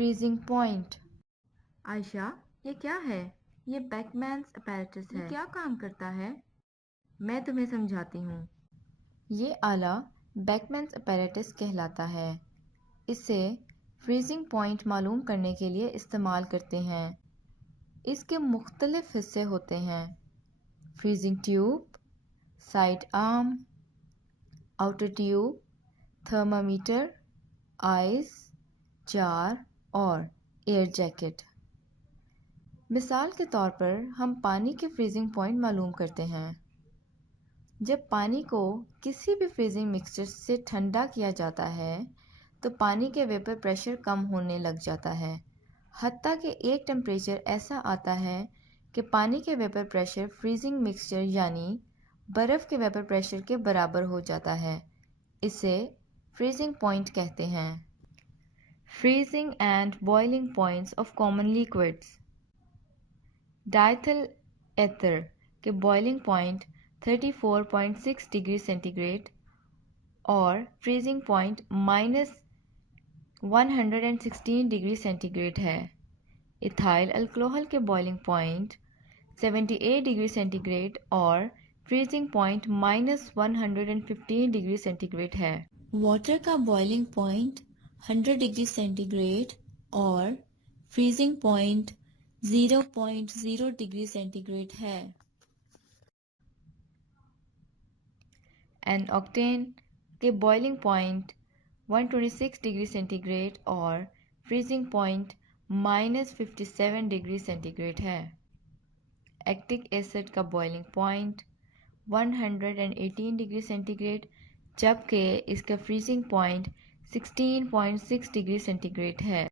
Freezing point. Ayesha, ये क्या है? ये बेकमैन्स अपैरेटस है। ये क्या काम करता है? मैं तुम्हें समझाती हूँ। ये आला बेकमैन्स अपैरेटस कहलाता है। इसे फ्रीजिंग पॉइंट मालूम करने के लिए इस्तेमाल करते हैं। इसके मुख्तलिफ हिस्से होते हैं: freezing tube, side arm, outer tube, thermometer, ice, jar और एयर जैकेट। मिसाल के तौर पर हम पानी के फ्रीजिंग पॉइंट मालूम करते हैं। जब पानी को किसी भी फ्रीजिंग मिक्सचर से ठंडा किया जाता है तो पानी के वेपर प्रेशर कम होने लग जाता है, हत्ता कि एक टेम्परेचर ऐसा आता है कि पानी के वेपर प्रेशर फ्रीजिंग मिक्सचर यानी बर्फ़ के वेपर प्रेशर के बराबर हो जाता है। इसे फ्रीजिंग पॉइंट कहते हैं। Freezing and boiling points of common liquids. Diethyl ether के बॉइलिंग पॉइंट 34.6 डिग्री सेंटीग्रेड और फ्रीजिंग पॉइंट -116 डिग्री सेंटीग्रेड है। इथाइल अल्कोहल के बॉइलिंग पॉइंट 78 डिग्री सेंटीग्रेड और फ्रीजिंग पॉइंट -115 डिग्री सेंटीग्रेड है। वाटर का बॉइलिंग पॉइंट 100 डिग्री सेंटीग्रेड और freezing point 0.0 degree centigrade है। N octane के बॉइलिंग पॉइंट 126 डिग्री सेंटीग्रेड और फ्रीजिंग पॉइंट -57 डिग्री सेंटीग्रेड है। एक्टिक एसिड का बॉइलिंग पॉइंट 118 डिग्री सेंटीग्रेड जबकि इसका फ्रीजिंग पॉइंट 16.6 डिग्री सेंटीग्रेड है।